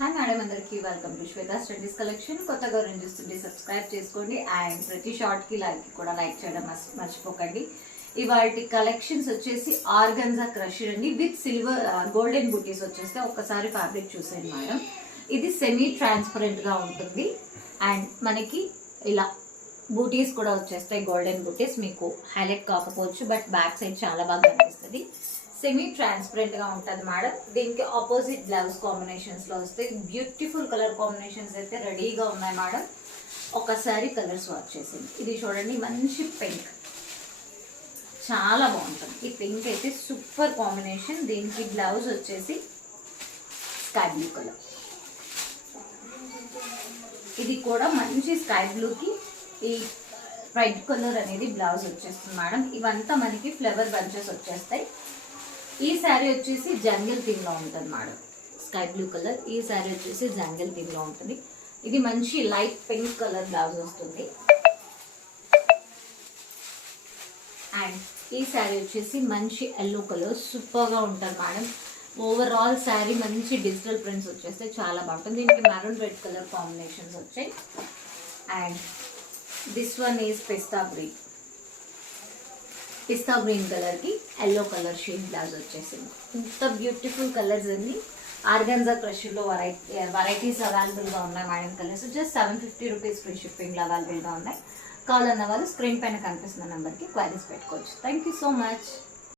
Hi madam, అందరికి welcome to Shweta studies collection. కొత్తగా ఎవరైనా చూస్తుంటే సబ్స్క్రైబ్ చేసుకోండి అండ్ ప్రతి షార్ట్కి కూడా లైక్ చేయడం మర్చిపోకండి. ఇవాటి కలెక్షన్స్ వచ్చేసి ఆర్గన్జా క్రషర్ అండి విత్ సిల్వర్ గోల్డెన్ బుటీస్ వచ్చేస్తే ఒక్కసారి ఫ్యాబ్రిక్ చూసేయండి మేడం. ఇది సెమీ ట్రాన్స్పరెంట్ గా ఉంటుంది అండ్ మనకి ఇలా బూటీస్ కూడా వచ్చేస్తాయి. గోల్డెన్ బూటీస్ మీకు హైలైట్ కాకపోవచ్చు, బట్ బ్యాక్ సైడ్ చాలా బాగా కనిపిస్తుంది. సెమీ ట్రాన్స్పరెంట్ గా ఉంటుంది మేడం. దీనికి ఆపోజిట్ బ్లౌజ్ కాంబినేషన్స్ లో వస్తాయి. బ్యూటిఫుల్ కలర్ కాంబినేషన్స్ అయితే రెడీగా ఉన్నాయి మేడం. ఒకసారి కలర్స్ వాచ్ చేసింది. ఇది చూడండి, మంచి పింక్, చాలా బాగుంటుంది. ఈ పింక్ అయితే సూపర్ కాంబినేషన్. దీనికి బ్లౌజ్ వచ్చేసి స్కై బ్లూ కలర్. ఇది కూడా మంచి స్కై బ్లూకి ఈ రెడ్ కలర్ అనేది బ్లౌజ్ వచ్చేస్తుంది మేడం. ఇవంతా మనకి ఫ్లవర్ బంచెస్ వచ్చేస్తాయి. ఈ శారీ వచ్చేసి జంగిల్ థీమ్ లో ఉంటుంది మేడం. Sky blue colour. ఈ శారీ వచ్చేసి జంగిల్ థీమ్ లో ఉంటుంది. ఇది మంచి లైట్ పింక్ కలర్ బ్లౌజ్ వస్తుంది. అండ్ ఈ శారీ వచ్చేసి మంచి ఎల్లో కలర్, సూపర్ గా ఉంటుంది మేడం. ఓవరాల్ శారీ మంచి డిజిటల్ ప్రింట్స్ వచ్చేస్తే చాలా బాగుంటుంది. దీనికి మెరూన్ రెడ్ కలర్ కాంబినేషన్స్ వచ్చాయి. And this one is pista green colour కి ఎల్లో కలర్ షేడ్ బ్లౌజ్ వచ్చేసింది. ఇంత బ్యూటిఫుల్ కలర్స్ అన్ని ఆర్గన్జా క్రషర్ లో వెరైటీస్ అవైలబుల్ గా ఉన్నాయి madam. Colours just 750 rupees free shipping లో అవైలబుల్ గా ఉన్నాయి. కావాలన్న వాళ్ళు స్క్రీన్ పైన కనిపిస్తున్న నెంబర్ కి క్వైరీస్ పెట్టుకోవచ్చు. Thank you so much.